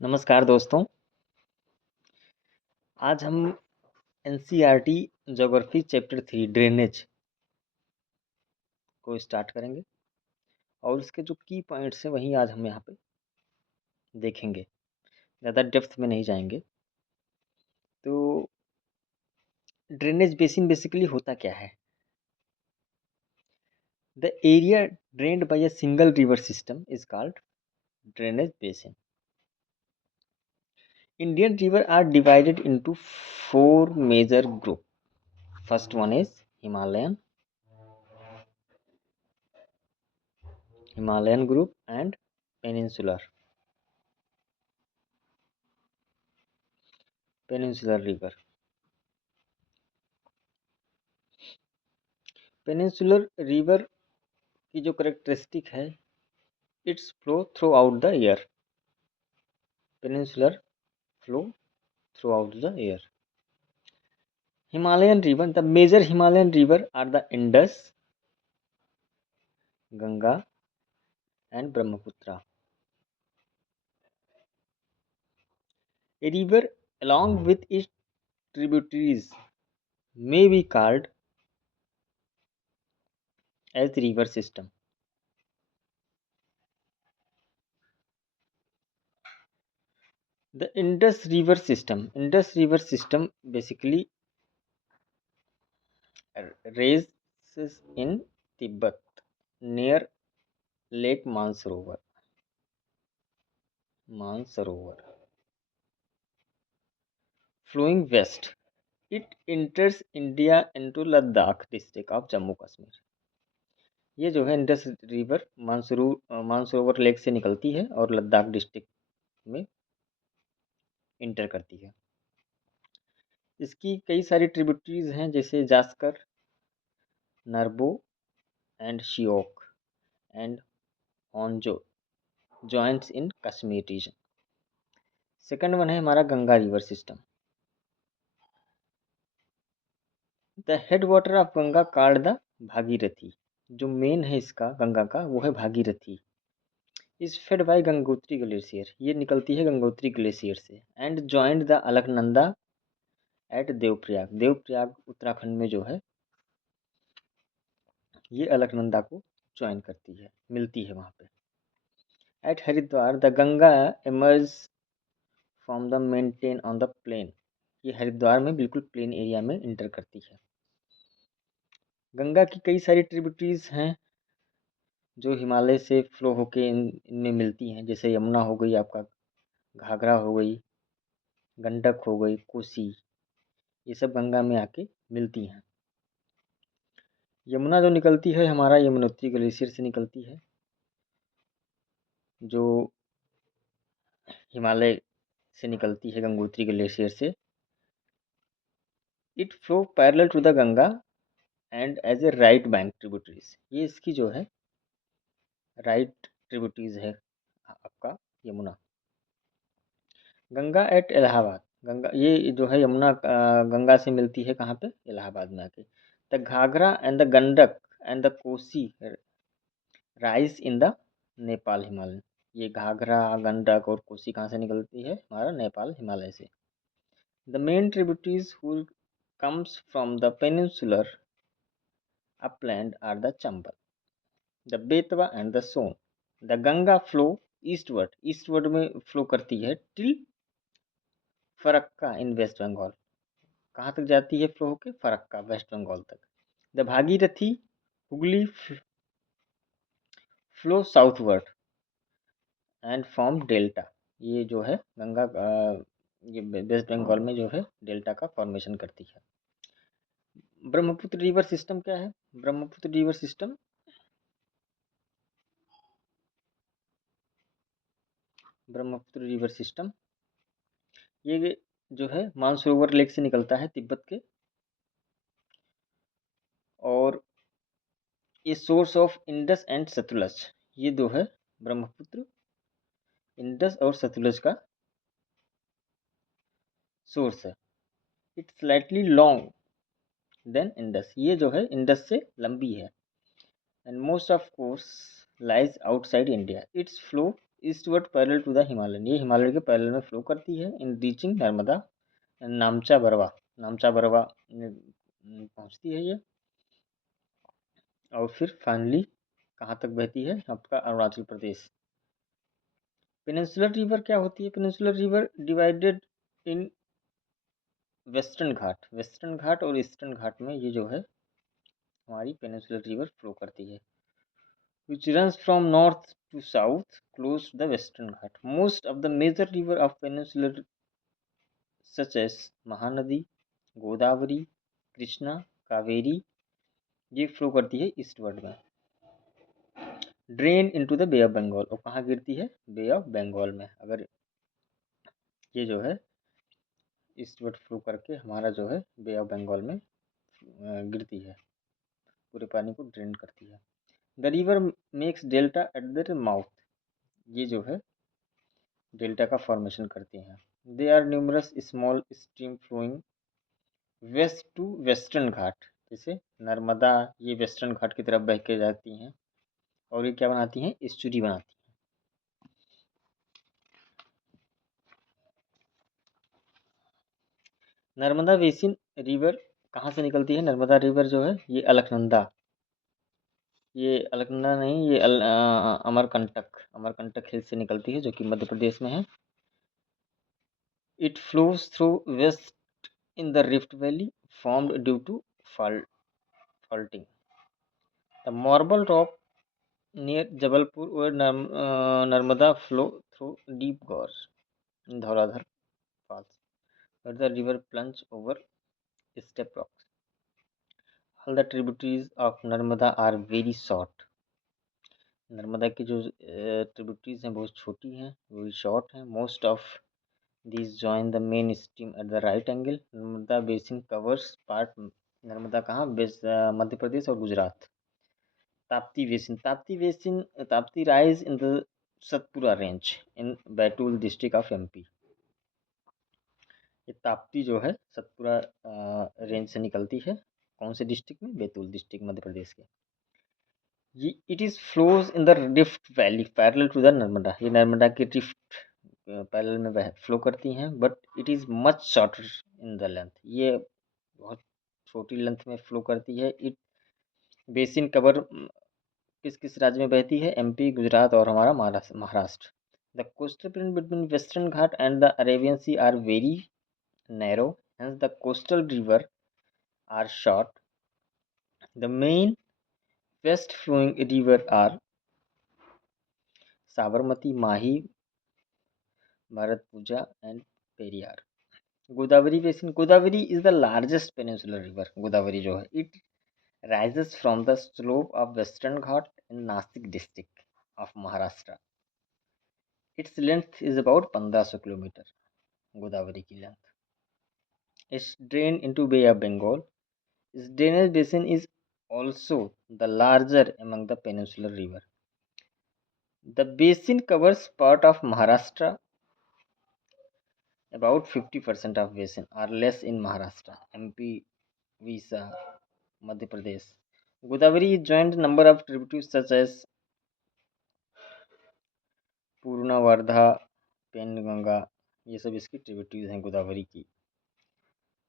नमस्कार दोस्तों। आज हम एनसीईआरटी ज्योग्राफी चैप्टर 3 ड्रेनेज को स्टार्ट करेंगे और उसके जो की पॉइंट्स हैं वहीं आज हम यहाँ पे देखेंगे। ज़्यादा डेप्थ में नहीं जाएंगे। तो ड्रेनेज बेसिन बेसिकली होता क्या है? The area drained by a single river system is called drainage basin. Indian river are divided into four major group. First one is Himalayan group and peninsular river. Peninsular river की जो characteristic है, its flow throughout the year. Peninsular flow throughout the year. Himalayan river, the major Himalayan river are the Indus, Ganga and Brahmaputra. A river along with its tributaries may be called as river system. The Indus River system basically rises in Tibet near Lake Mansarovar. Flowing west, it enters India into Ladakh district of Jammu Kashmir. ये जो है Indus river Mansarovar lake से निकलती है और Ladakh district में inter करती है। इसकी कई सारी ट्रिब्यूटरीज हैं, जैसे जास्कर, नरबो एंड शियोक एंड ओंजो joins in Kashmir region. Second one है हमारा Ganga river system. The head water of Ganga called the Bhagirathi. जो मेन है इसका गंगा का वो है Bhagirathi. Is fed by Gangotri glacier, ये निकलती है गंगोत्री ग्लेशियर से। And joined the Alaknanda at Devprayag Uttarakhand में जो है ये अलकनंदा को ज्वाइन करती है, मिलती है वहाँ पे। At Haridwar the Ganga emerge from the mountain on the plain, ये हरिद्वार में बिल्कुल प्लेन एरिया में इंटर करती है। गंगा की कई सारी ट्रिब्यूटरीज हैं जो हिमालय से फ्लो होके इनमें मिलती हैं, जैसे यमुना हो गई, आपका घाघरा हो गई, गंडक हो गई, कोसी, ये सब गंगा में आके मिलती हैं। यमुना जो निकलती है हमारा यमुनोत्री ग्लेशियर से निकलती है, जो हिमालय से निकलती है गंगोत्री ग्लेशियर से। It flow parallel to the Ganga and as a right bank tributaries, ये इसकी जो है राइट ट्रिब्यूटरीज है आपका यमुना। गंगा एट इलाहाबाद, गंगा ये जो है यमुना गंगा से मिलती है कहाँ पे? इलाहाबाद में आके। The Ghaghara and the Gandak and the Kosi rise in the Nepal Himalaya. ये घाघरा, गंडक और कोसी कहाँ से निकलती है? हमारा नेपाल हिमालय से। The main tributaries who comes from the peninsular upland are the Chambal, the Betwa and the Son. The Ganga flow eastward में फ्लो करती है टिल फरक्का इन वेस्ट बंगाल। कहाँ तक जाती है फ्लो होके? फरक्का, वेस्ट बंगाल तक। The Bhagirathi Hooghly flow southward and form delta. ये जो है गंगा ये वेस्ट बंगाल में जो है डेल्टा का फॉर्मेशन करती है। ब्रह्मपुत्र रिवर सिस्टम क्या है? ब्रह्मपुत्र रिवर सिस्टम ये जो है मानसरोवर लेक से निकलता है तिब्बत के, और ये source of Indus and Sutlej. ये दो है ब्रह्मपुत्र, इंडस और सतलज का सोर्स है। Its slightly long than Indus, ये जो है इंडस से लंबी है। And most of course lies outside India, its flow eastward parallel to the Himalayan, ये हिमालय के पैरेलल में फ्लो करती है। इन रीचिंग नर्मदा नामचा बरवा, नामचा बरवा पहुंचती है ये, और फिर फाइनली कहाँ तक बहती है, आपका अरुणाचल प्रदेश। पेनिनसुलर रिवर क्या होती है? Peninsular river divided in western Ghat, western Ghat और ईस्टर्न घाट में ये जो है हमारी पेनिनसुलर रिवर फ्लो करती है, which runs from north to south close to the western ghat. Most of the major river of peninsular such as Mahanadi, Godavari, Krishna, Kaveri ये फ्लो करती है ईस्टवर्ड में। Drain into the bay of Bengal, और कहाँ गिरती है? बे ऑफ बंगाल में। अगर ये जो है ईस्टवर्ड फ्लो करके हमारा जो है बे ऑफ बंगाल में गिरती है, पूरे पानी को ड्रेन करती है। The river makes delta at the mouth, ये जो है डेल्टा का फॉर्मेशन करती हैं। They are numerous small stream flowing west to western Ghat, जैसे नर्मदा ये वेस्टर्न घाट की तरफ बह के जाती हैं, और ये क्या बनाती हैं? एस्चुरी बनाती हैं। नर्मदा बेसिन रिवर कहाँ से निकलती है? नर्मदा रिवर जो है ये अलकनंदा, ये अलकनंदा नहीं, ये अमरकंटक, अमरकंटक हिल से निकलती है, जो कि मध्य प्रदेश में है। It flows through west in the rift valley formed due to faulting. The marble rock near Jabalpur where Narmada flow through deep gorge in Dhauladhar Falls, where the river plunge over steep rocks. All the tributaries of Narmada are very short. Narmada की जो tributaries हैं बहुत छोटी हैं, very short हैं. Most of these join the main stream at the right angle. Narmada basin covers part, Narmada कहाँ? मध्य प्रदेश और Gujarat. Tapti basin, Tapti basin, Tapti rise in the Satpura range in Betul district of MP. ये ताप्ती जो है सतपुरा रेंज से निकलती है, कौन से डिस्ट्रिक्ट में? बैतूल डिस्ट्रिक्ट मध्य प्रदेश के। ये it is flows in the rift valley parallel to the Narmada, ये नर्मदा की रिफ्ट पैरेलल में फ्लो करती हैं, but it is much shorter in the length, ये बहुत छोटी लेंथ में फ्लो करती है। इट बेसिन कवर किस किस राज्य में बहती है? एमपी, गुजरात और हमारा Maharashtra. The coastal plain between western Ghat and the Arabian sea are very narrow, hence the coastal river are short. The main west flowing river are Sabarmati, Mahi, Bharathapuzha and Periyar. Godavari basin, Godavari is the largest peninsular river, Godavari जो है it rises from the slope of Western Ghat in Nasik district of Maharashtra. Its length is about 1500 kilometre, Godavari की length. It's drained into Bay of Bengal. Its drainage basin is also the larger among the peninsular river. The basin covers part of Maharashtra. About 50% of basin are less in Maharashtra, MP, Visa, Madhya Pradesh. Godavari is joined number of tributaries such as Purna, Wardha, Penganga, ये सब इसकी tributaries हैं गोदावरी की.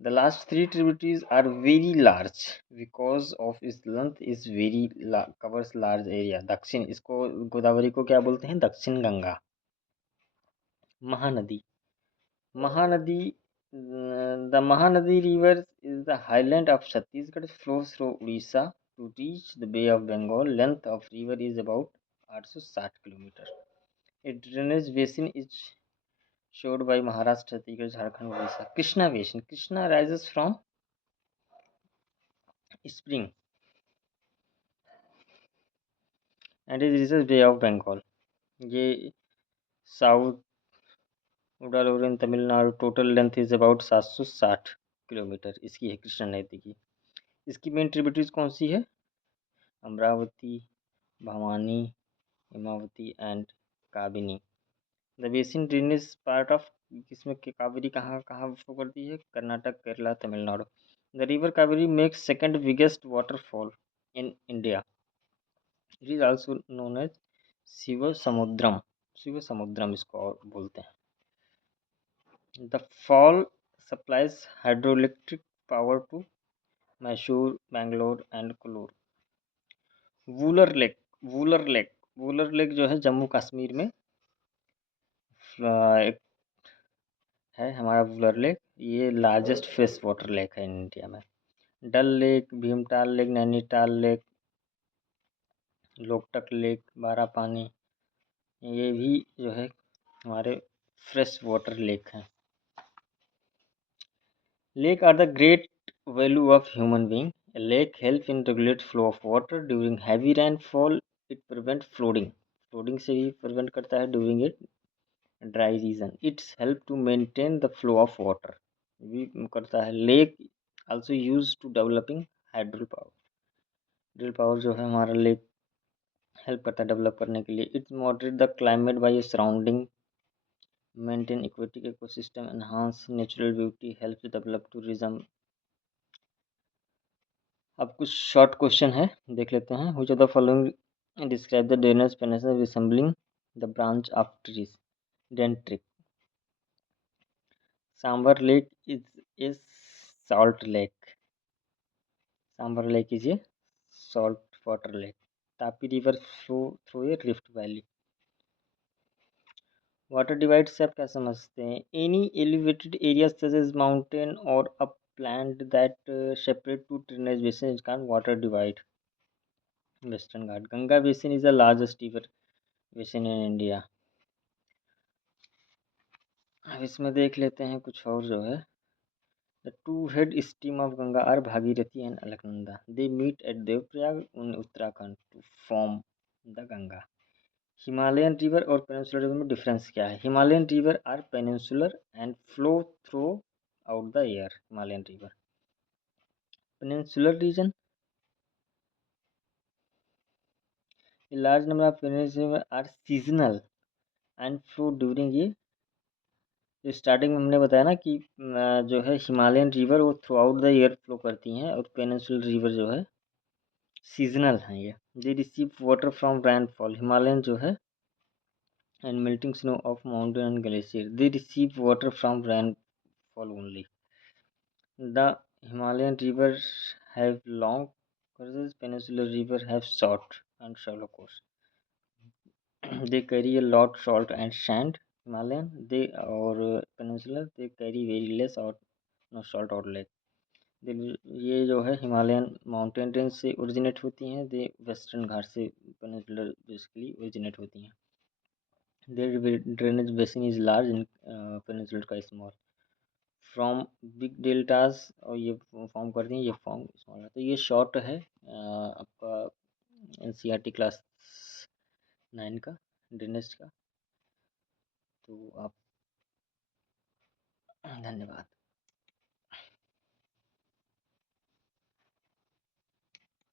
The last three tributaries are very large because of इस length is very covers large area. दक्षिण, इसको गोदावरी को क्या बोलते हैं? Dakshin Ganga. Mahanadi, Mahanadi, the Mahanadi river is the highland of Chhattisgarh, flows through Orissa to reach the bay of Bengal. Length of river is about 860 kilometre. A drainage basin is showed by Maharashtra, Chhattisgarh, Jharkhand, Odisha. Krishna basin. Krishna rises from spring and it reaches Bay of Bengal. ये south Cuddalore in Tamil Nadu. Total length is about 760 kilometre इसकी है कृष्णा नदी की. इसकी main tributaries कौन सी है? Amaravati, Bhavani, Hemavati and Kabini. The basin drainage part of, किसमें कावेरी कहाँ कहाँ फ्लो करती है? Karnataka, Kerala, Tamil Nadu. The river Kaveri makes second biggest waterfall in India. It is also known as Shiva Samudram. Shivasamudram इसको और बोलते हैं। The fall supplies hydroelectric power to Mysore, Bangalore and Kullu. Wular lake, Wular lake, Wular lake जो है जम्मू कश्मीर में एक है हमारा वूलर लेक। ये लार्जेस्ट फ्रेश वाटर लेक है इंडिया में। Dal lake, Bhimtal lake, Nainital lake, Loktak lake, Barapani, ये भी जो है हमारे फ्रेश वाटर लेक हैं। Lake are the great value of human being. A lake helps in regulate flow of water during heavy rainfall. It prevents flooding. Flooding से भी prevent करता है during it dry season. It's help to maintain the flow of water. भी करता है। Lake also used to developing hydro power. Hydro power जो है हमारा लेक हेल्प करता है डेवलप करने के लिए। Its moderate the climate by surrounding, maintain aquatic ecosystem, enhance natural beauty, help develop tourism. अब कुछ शॉर्ट क्वेश्चन है, देख लेते हैं। Which of the following describe the drainage peninsula resembling the branch of trees? Dendritic. Sambhar lake is a salt lake. Sambar Lake is a salt water lake. Tapi river flow through a rift valley. Water divide से आप क्या समझते हैं? Any elevated area such as mountain और upland that separate two drainage basin is called water divide. Western Ghat. Ganga basin is the largest river basin in India. अब इसमें देख लेते हैं कुछ और जो है। The two head stream of Ganga are Bhagirathi and Alaknanda. They meet at Devprayag in Uttarakhand to form the Ganga. Himalayan river और पेनिनसुलर रिवर में डिफरेंस क्या है? Himalayan river are peninsular and flow throughout the year. Himalayan river. Peninsular region, a large number of peninsular are seasonal and flow during ये जो starting में हमने बताया ना कि जो है हिमालयन रिवर वो through out the year flow करती हैं और पेनिनसुलर रिवर जो है सीजनल हैं। ये they receive water from rainfall. Himalayan जो है and melting snow of mountain and glacier, they receive water from rainfall only. The Himalayan rivers have long courses, peninsular river have short and shallow course. They carry a lot salt and sand. Himalayan they और peninsular they carry very less or no salt or lake. ये जो है Himalayan mountain range से originate होती हैं। दे western घाट से peninsular basically originate होती हैं। Their drainage basin is large in peninsula का small. फ्रॉम बिग डेल्टास और ये फॉर्म करती हैं, ये फॉर्म स्मॉल है। तो ये शॉर्ट है आपका एनसीईआरटी क्लास 9 का ड्रेनेज का। तो आप धन्यवाद।